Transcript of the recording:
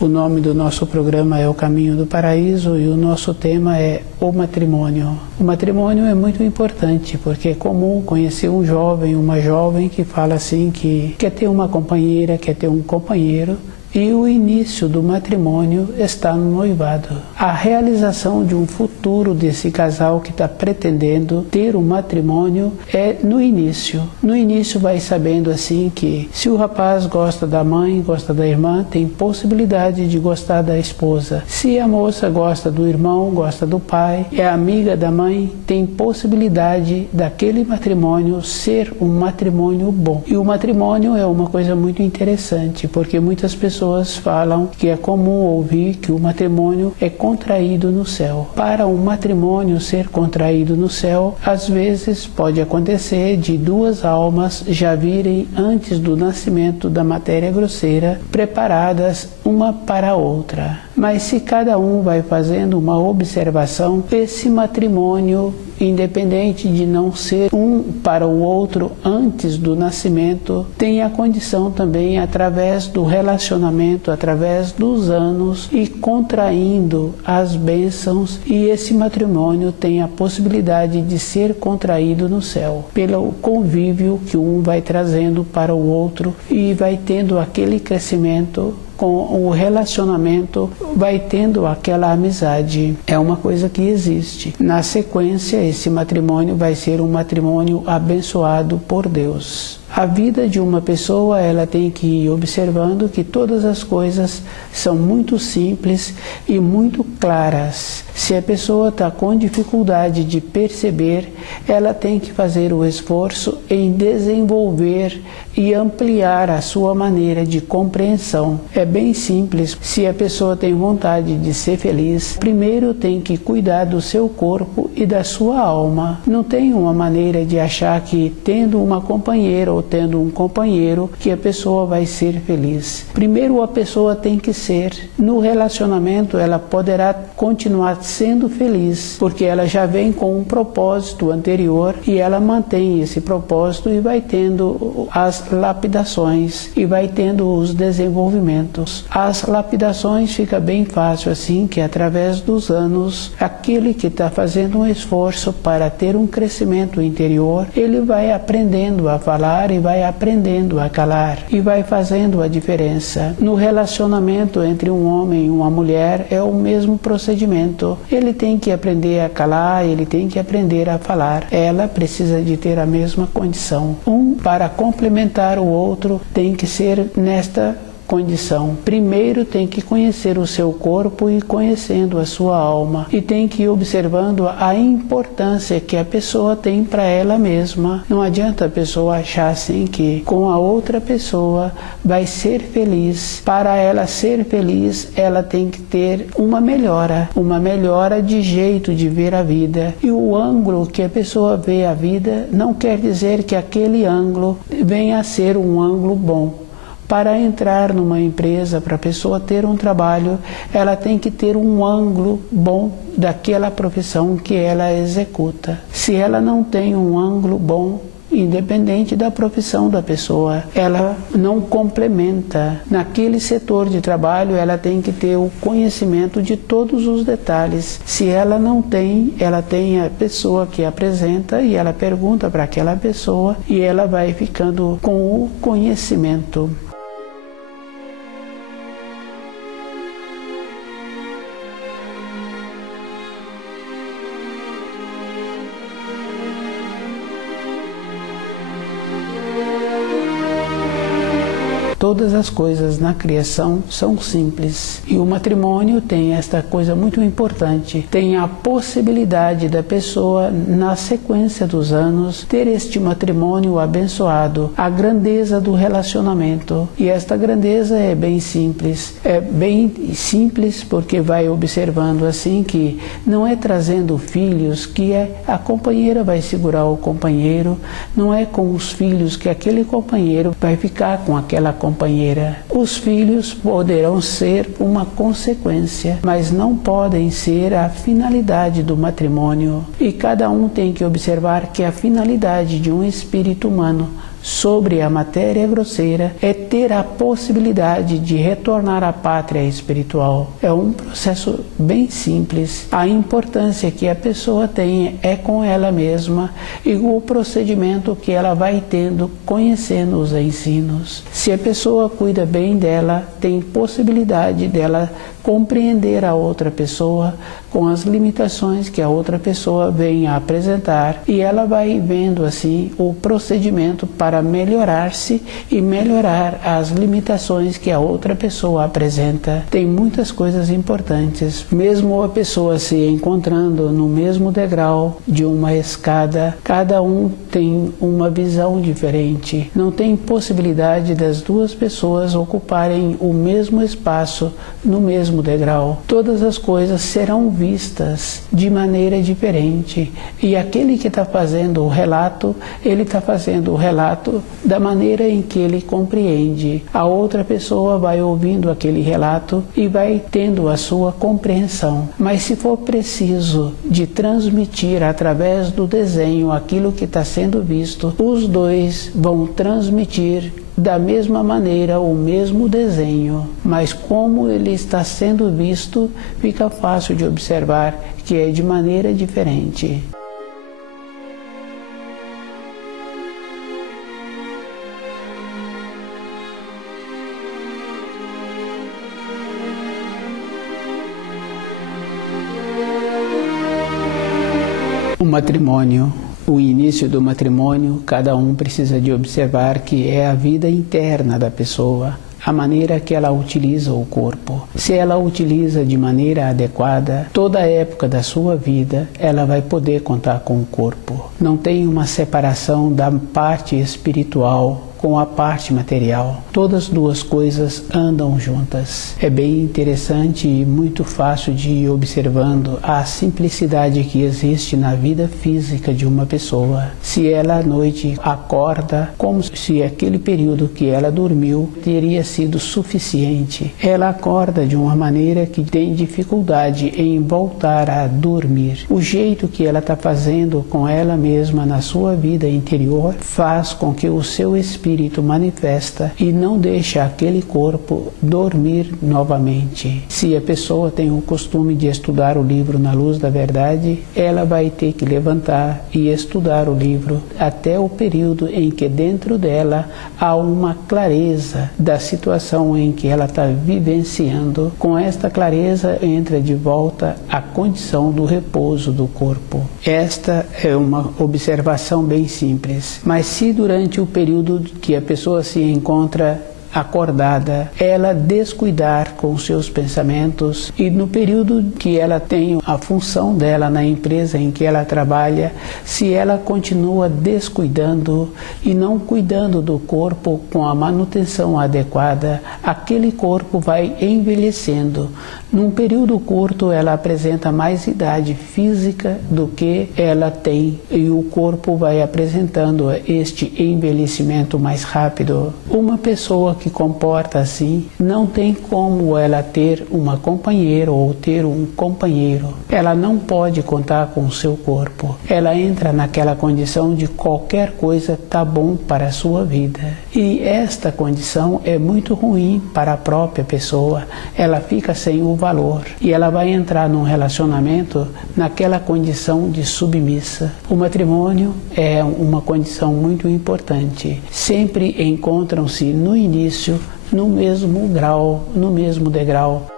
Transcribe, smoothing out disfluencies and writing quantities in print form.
O nome do nosso programa é O Caminho do Paraíso e o nosso tema é o matrimônio. O matrimônio é muito importante porque é comum conhecer um jovem, uma jovem que fala assim que quer ter uma companheira, quer ter um companheiro. E o início do matrimônio está no noivado. A realização de um futuro desse casal que está pretendendo ter um matrimônio é no início. No início vai sabendo assim que se o rapaz gosta da mãe, gosta da irmã, tem possibilidade de gostar da esposa. Se a moça gosta do irmão, gosta do pai, é amiga da mãe, tem possibilidade daquele matrimônio ser um matrimônio bom. E o matrimônio é uma coisa muito interessante, porque muitas pessoas falam que é comum ouvir que o matrimônio é contraído no céu. Para um matrimônio ser contraído no céu, às vezes pode acontecer de duas almas já virem antes do nascimento da matéria grosseira, preparadas uma para a outra. Mas se cada um vai fazendo uma observação, esse matrimônio, independente de não ser um para o outro antes do nascimento, tem a condição também, através do relacionamento, através dos anos, e contraindo as bênçãos, e esse matrimônio tem a possibilidade de ser contraído no céu, pelo convívio que um vai trazendo para o outro e vai tendo aquele crescimento. Com o relacionamento vai tendo aquela amizade. É uma coisa que existe. Na sequência, esse matrimônio vai ser um matrimônio abençoado por Deus. A vida de uma pessoa, ela tem que ir observando que todas as coisas são muito simples e muito claras. Se a pessoa está com dificuldade de perceber, ela tem que fazer o esforço em desenvolver e ampliar a sua maneira de compreensão. É bem simples. Se a pessoa tem vontade de ser feliz, primeiro tem que cuidar do seu corpo e da sua alma. Não tem uma maneira de achar que tendo uma companheira ou tendo um companheiro que a pessoa vai ser feliz. Primeiro a pessoa tem que ser. No relacionamento ela poderá continuar sendo feliz, porque ela já vem com um propósito anterior e ela mantém esse propósito e vai tendo as lapidações e vai tendo os desenvolvimentos. As lapidações fica bem fácil assim, que através dos anos, aquele que está fazendo um esforço para ter um crescimento interior, ele vai aprendendo a falar e vai aprendendo a calar e vai fazendo a diferença. No relacionamento entre um homem e uma mulher é o mesmo procedimento. Ele tem que aprender a calar, ele tem que aprender a falar. Ela precisa de ter a mesma condição. Um para complementar o outro tem que ser nesta condição. Primeiro tem que conhecer o seu corpo e conhecendo a sua alma. E tem que ir observando a importância que a pessoa tem para ela mesma. Não adianta a pessoa achar assim que com a outra pessoa vai ser feliz. Para ela ser feliz, ela tem que ter uma melhora de jeito de ver a vida. E o ângulo que a pessoa vê a vida não quer dizer que aquele ângulo venha a ser um ângulo bom. Para entrar numa empresa, para a pessoa ter um trabalho, ela tem que ter um ângulo bom daquela profissão que ela executa. Se ela não tem um ângulo bom, independente da profissão da pessoa, ela não complementa. Naquele setor de trabalho, ela tem que ter o conhecimento de todos os detalhes. Se ela não tem, ela tem a pessoa que apresenta e ela pergunta para aquela pessoa e ela vai ficando com o conhecimento. Todas as coisas na criação são simples e o matrimônio tem esta coisa muito importante, tem a possibilidade da pessoa, na sequência dos anos, ter este matrimônio abençoado, a grandeza do relacionamento. E esta grandeza é bem simples porque vai observando assim que não é trazendo filhos que a companheira vai segurar o companheiro, não é com os filhos que aquele companheiro vai ficar com aquela companheira. Os filhos poderão ser uma consequência, mas não podem ser a finalidade do matrimônio. E cada um tem que observar que a finalidade de um espírito humano sobre a matéria grosseira é ter a possibilidade de retornar à pátria espiritual. É um processo bem simples. A importância que a pessoa tem é com ela mesma e o procedimento que ela vai tendo conhecendo os ensinos. Se a pessoa cuida bem dela, tem possibilidade dela compreender a outra pessoa com as limitações que a outra pessoa vem a apresentar, e ela vai vendo assim o procedimento para melhorar-se e melhorar as limitações que a outra pessoa apresenta. Tem muitas coisas importantes, mesmo a pessoa se encontrando no mesmo degrau de uma escada, cada um tem uma visão diferente. Não tem possibilidade das duas pessoas ocuparem o mesmo espaço no mesmo degrau. Todas as coisas serão vistas de maneira diferente, e aquele que está fazendo o relato, ele está fazendo o relato da maneira em que ele compreende. A outra pessoa vai ouvindo aquele relato e vai tendo a sua compreensão. Mas se for preciso de transmitir através do desenho aquilo que está sendo visto, os dois vão transmitir da mesma maneira o mesmo desenho, mas como ele está sendo visto, fica fácil de observar que é de maneira diferente. O matrimônio. O início do matrimônio, cada um precisa de observar que é a vida interna da pessoa, a maneira que ela utiliza o corpo. Se ela utiliza de maneira adequada, toda a época da sua vida, ela vai poder contar com o corpo. Não tem uma separação da parte espiritual com a parte material. Todas as duas coisas andam juntas. É bem interessante e muito fácil de ir observando a simplicidade que existe na vida física de uma pessoa. Se ela à noite acorda como se aquele período que ela dormiu teria sido suficiente, ela acorda de uma maneira que tem dificuldade em voltar a dormir. O jeito que ela está fazendo com ela mesma na sua vida interior faz com que o seu espírito manifesta e não deixa aquele corpo dormir novamente. Se a pessoa tem o costume de estudar o livro Na Luz da Verdade, ela vai ter que levantar e estudar o livro até o período em que dentro dela há uma clareza da situação em que ela está vivenciando. Com esta clareza entra de volta a condição do repouso do corpo. Esta é uma observação bem simples, mas se durante o período que a pessoa se encontra acordada, ela descuidar com seus pensamentos, e no período que ela tem a função dela na empresa em que ela trabalha, se ela continua descuidando e não cuidando do corpo com a manutenção adequada, aquele corpo vai envelhecendo. Num período curto, ela apresenta mais idade física do que ela tem, e o corpo vai apresentando este envelhecimento mais rápido. Uma pessoa que comporta assim, não tem como ela ter uma companheira ou ter um companheiro. Ela não pode contar com o seu corpo. Ela entra naquela condição de qualquer coisa tá bom para a sua vida. E esta condição é muito ruim para a própria pessoa. Ela fica sem o valor e ela vai entrar num relacionamento naquela condição de submissa. O matrimônio é uma condição muito importante. Sempre encontram-se no início no mesmo grau, no mesmo degrau.